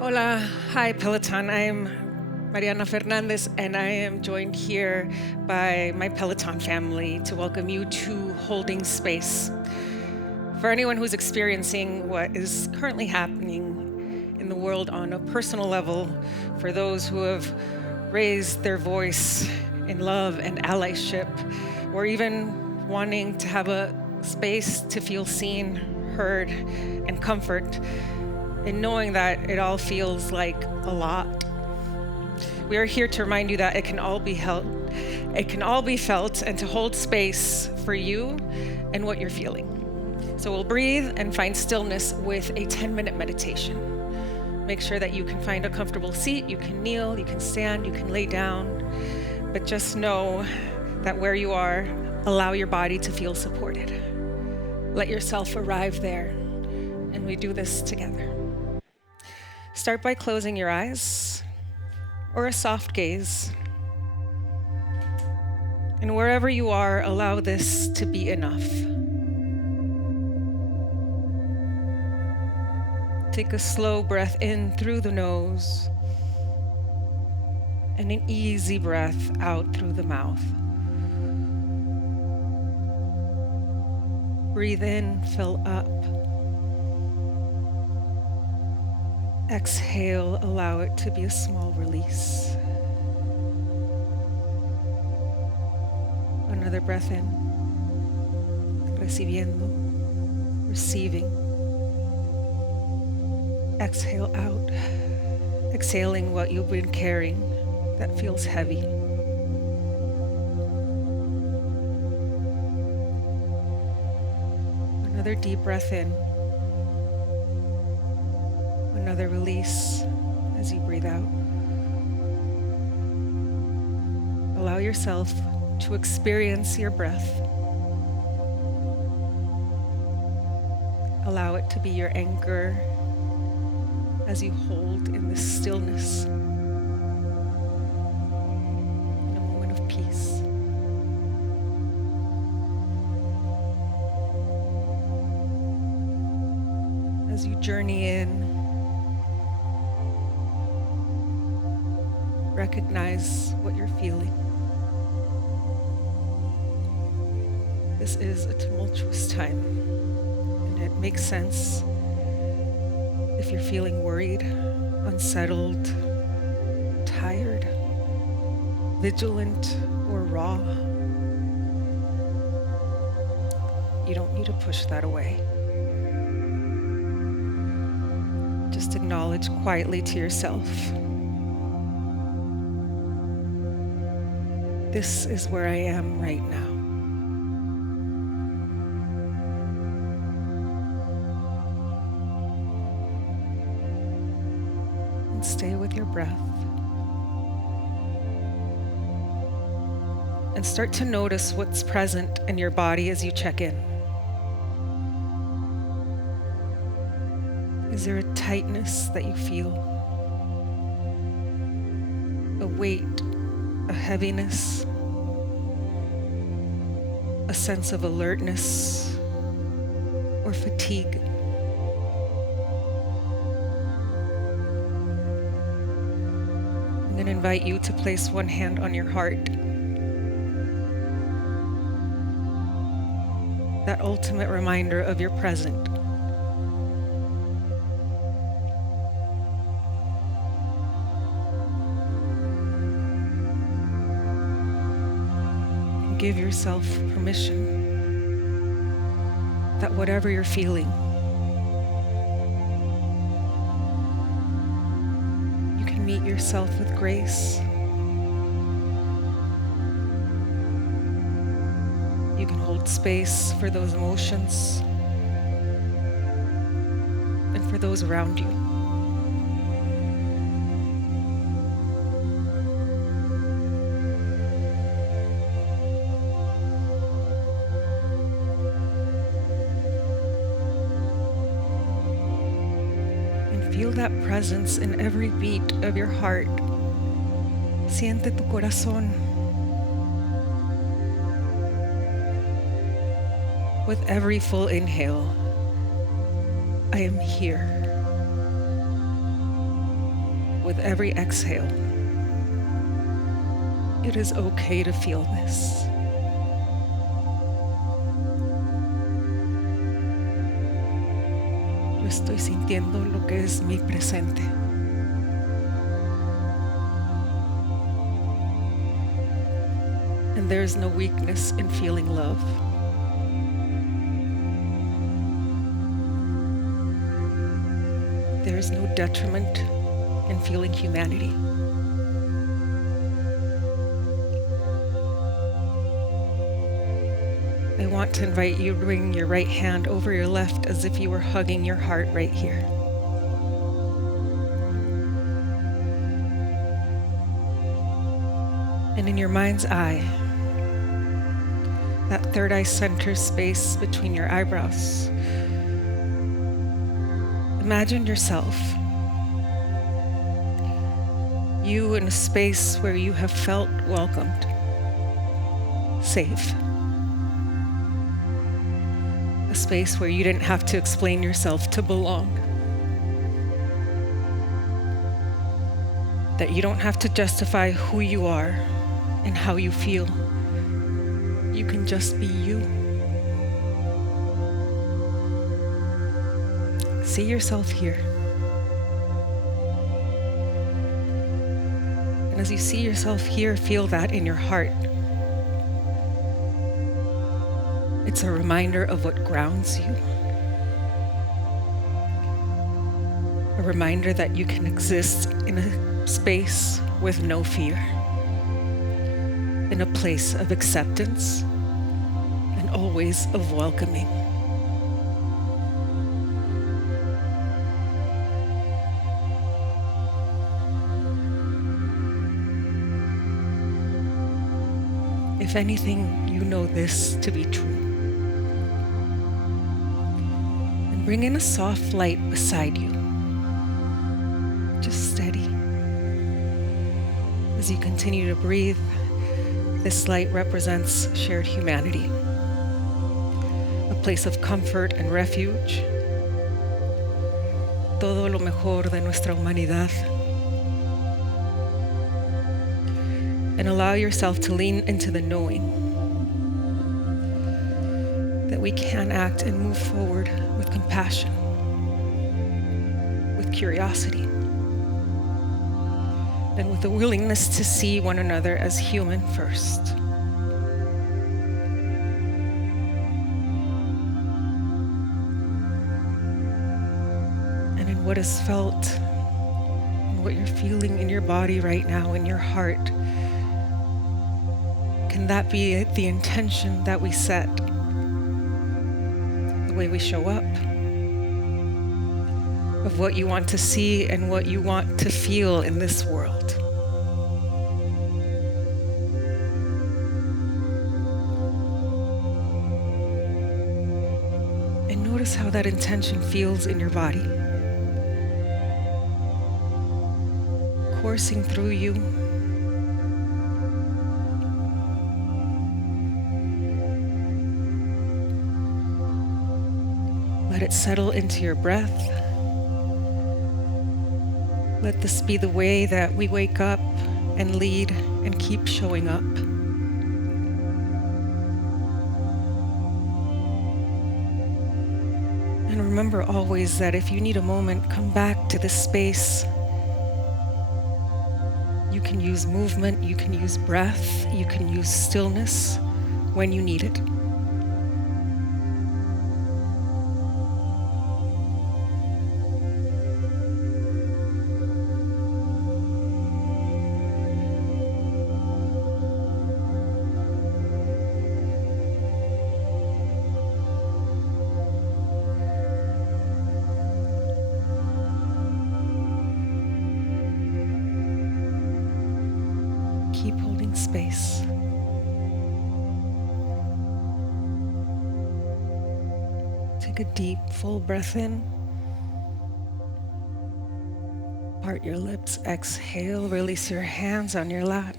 Hola, hi Peloton. I'm Mariana Fernandez, and I am joined here by my Peloton family to welcome you to Holding Space. For anyone who's experiencing what is currently happening in the world on a personal level, for those who have raised their voice in love and allyship, or even wanting to have a space to feel seen, heard, and comfort, and knowing that it all feels like a lot. We are here to remind you that it can all be felt, and to hold space for you and what you're feeling. So we'll breathe and find stillness with a 10-minute meditation. Make sure that you can find a comfortable seat, you can kneel, you can stand, you can lay down, but just know that where you are, allow your body to feel supported. Let yourself arrive there, and we do this together. Start by closing your eyes or a soft gaze. And wherever you are, allow this to be enough. Take a slow breath in through the nose and an easy breath out through the mouth. Breathe in, fill up. Exhale, allow it to be a small release. Another breath in, recibiendo, receiving. Exhale out, exhaling what you've been carrying that feels heavy. Another deep breath in. Another release as you breathe out. Allow yourself to experience your breath. Allow it to be your anchor as you hold in this stillness, in a moment of peace. As you journey in, recognize what you're feeling. This is a tumultuous time, and it makes sense if you're feeling worried, unsettled, tired, vigilant, or raw. You don't need to push that away. Just acknowledge quietly to yourself, this is where I am right now. And stay with your breath. And start to notice what's present in your body as you check in. Is there a tightness that you feel? A weight? A heaviness, a sense of alertness or fatigue. I'm going to invite you to place one hand on your heart. That ultimate reminder of your present. Give yourself permission that whatever you're feeling, you can meet yourself with grace. You can hold space for those emotions and for those around you. Feel that presence in every beat of your heart. Siente tu corazón. With every full inhale, I am here. with every exhale. It is okay to feel this. Yo estoy sintiendo lo que es mi presente. And there is no weakness in feeling love. There is no detriment in feeling humanity. I want to invite you to bring your right hand over your left as if you were hugging your heart right here. And in your mind's eye, that third eye center space between your eyebrows, imagine yourself, you in a space where you have felt welcomed, safe. A space where you didn't have to explain yourself to belong. That you don't have to justify who you are and how you feel. You can just be you. See yourself here. And as you see yourself here, feel that in your heart. It's a reminder of what grounds you. A reminder that you can exist in a space with no fear. In a place of acceptance and always of welcoming. If anything, you know this to be true. And bring in a soft light beside you. Just steady. As you continue to breathe, this light represents shared humanity, a place of comfort and refuge. Todo lo mejor de nuestra humanidad. And allow yourself to lean into the knowing that we can act and move forward with compassion, with curiosity, and with the willingness to see one another as human first. And in what is felt, and what you're feeling in your body right now, in your heart, can that be the intention that we set? The way we show up? Of what you want to see and what you want to feel in this world? And notice how that intention feels in your body. Coursing through you. Let it settle into your breath. Let this be the way that we wake up and lead and keep showing up. And remember always that if you need a moment, come back to this space. You can use movement, you can use breath, you can use stillness when you need it. Keep holding space. Take a deep, full breath in. Part your lips, exhale, release your hands on your lap.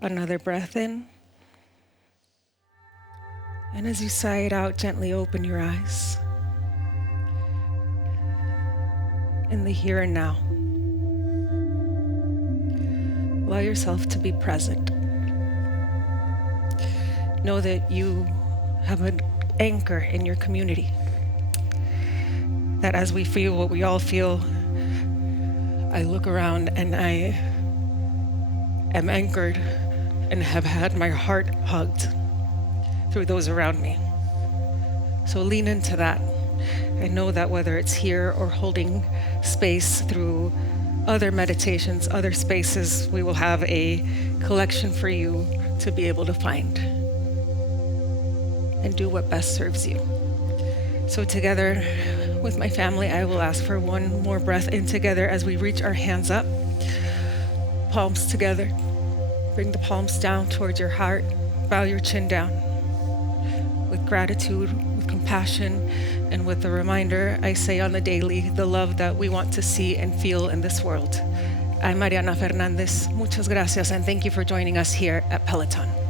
Another breath in. And as you sigh it out, gently open your eyes. in the here and now. Allow yourself to be present. Know that you have an anchor in your community. That as we feel what we all feel, I look around and I am anchored and have had my heart hugged through those around me. So lean into that. I know that whether it's here or holding space through other meditations, other spaces, we will have a collection for you to be able to find and do what best serves you. So together with my family, I will ask for one more breath in together as we reach our hands up, palms together. Bring the palms down towards your heart. Bow your chin down. With gratitude, with compassion, and with the reminder I say on the daily, the love that we want to see and feel in this world. I'm Mariana Fernandez. Muchas gracias, and thank you for joining us here at Peloton.